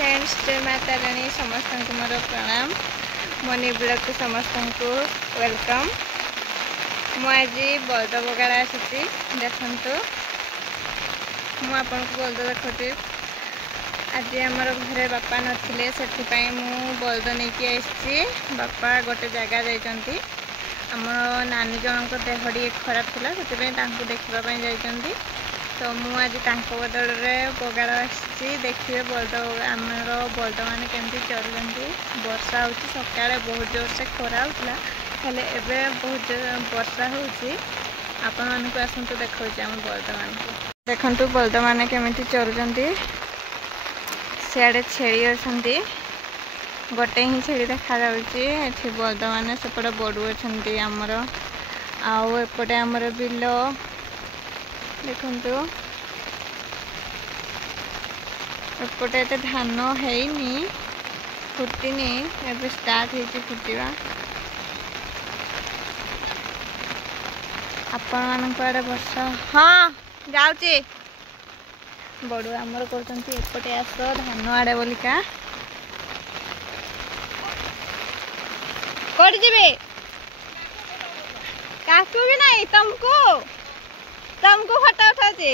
Friends, जय माता रानी। समस्त को मोर प्रणाम। मनी ब्लॉग को समस्त को वेलकम। मुझे बलद बगाड़ आसी देखु मुझे बलद देखुची। आज आमर घरे बापा नथिले से बलद नहीं आई। बापा गोटे जगह जाइछंती। आमर नानी जनक देह टी खराब था से देखापी जाइछंती। तो मुझे बदल में बगाड़ आसी देखिए बलद आमर बलद मैंने केमती चलुँच। वर्षा हो सका बहुत जोर से खरा होता हेले एबे बहुत जोर वर्षा होपन मानक आसतु देखा आम बलद मान देखु बलद मैंने केमती चलुँच। सियाड़े छेली अच्छी गोटे ही छेली देखा बलद मैंने सेपटे बड़ू अच्छा आमर आउपटे आमर बिल देखु एपटे एत धान हैनी फुटनी एबे स्टार्ट हो फुटा। आपण मान आड़े वर्षा हाँ जाऊँगी बड़ू आमर करपटे आस धान आड़े बोलिका कौट जी काकू भी नहीं तुमको तुमको फटा उठाची